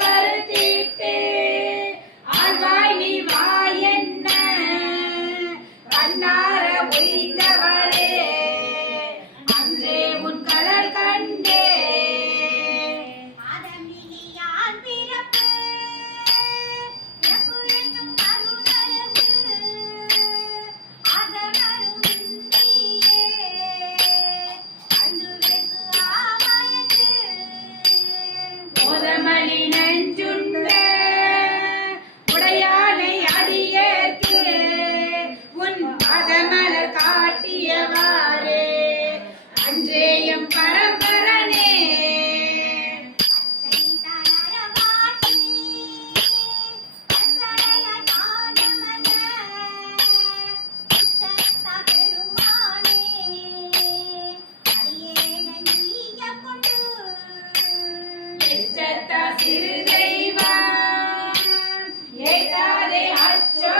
பருத்திட்டு ஆழ்வாய் நீ வா என்ன? கண்ணார உயிர்ந்தவர் கடலினை ಎಚ್ಚತ್ತ ಸಿರು ದೈವ ಎತ್ತಾರೆ ಹಚ್ಚೋ